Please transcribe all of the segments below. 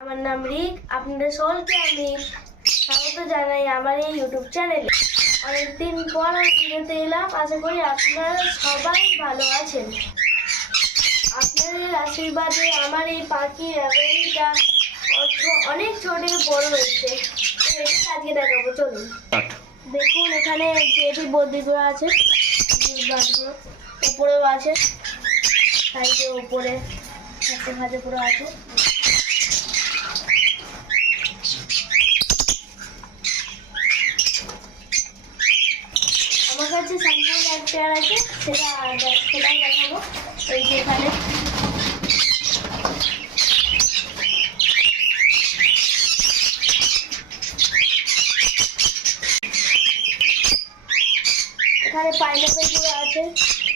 আমার নাম রিক। আপনাদের সকলকে আমি স্বাগত জানাই আমার এই ইউটিউব চ্যানেলে। অনেকদিন পর ভিডিওতে এলাম। আশা করি আপনারা সবাই ভালো আছেন। আপনাদের আশীর্বাদে আমার এই পাখির অ্যাকোয়ারিয়ামটা অনেক ছোট বড় হয়েছে। এটাই আজকে দেখাবো, চলুন। দেখুন এখানে যেটি বদ্রিগুলো আছে, উপরেও আছে, সাইডে উপরে একটা ভাজে পুরো আছে। আমার কাছে সম্পূর্ণ এক পেয়ার আছে, সেটাই দেখাবো। এই যে এখানে পাইনাপেল গুলো আছে,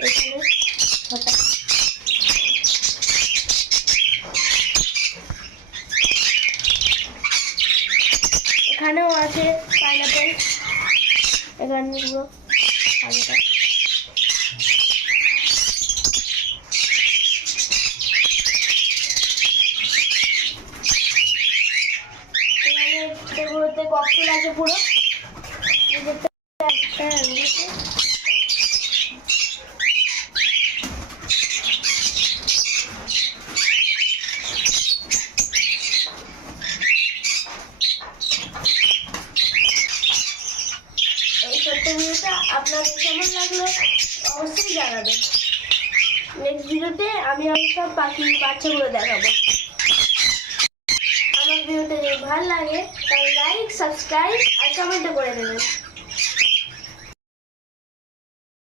এখানে এখানেও আছে পাইনাপেল, এখানে পুরো আলাদা। এগুলোতে ককটেল আছে পুরো। এই ছোট্ট ভিডিওটা আপনাদের কেমন লাগলো অবশ্যই জানাবেন। নেক্সট ভিডিওতে আমি সব পাখির বাচ্চাগুলো দেখাবো। আমার ভিডিওটা যদি ভালো লাগে তাহলে লাইক, সাবস্ক্রাইব আর কমেন্টও করে দেবেন।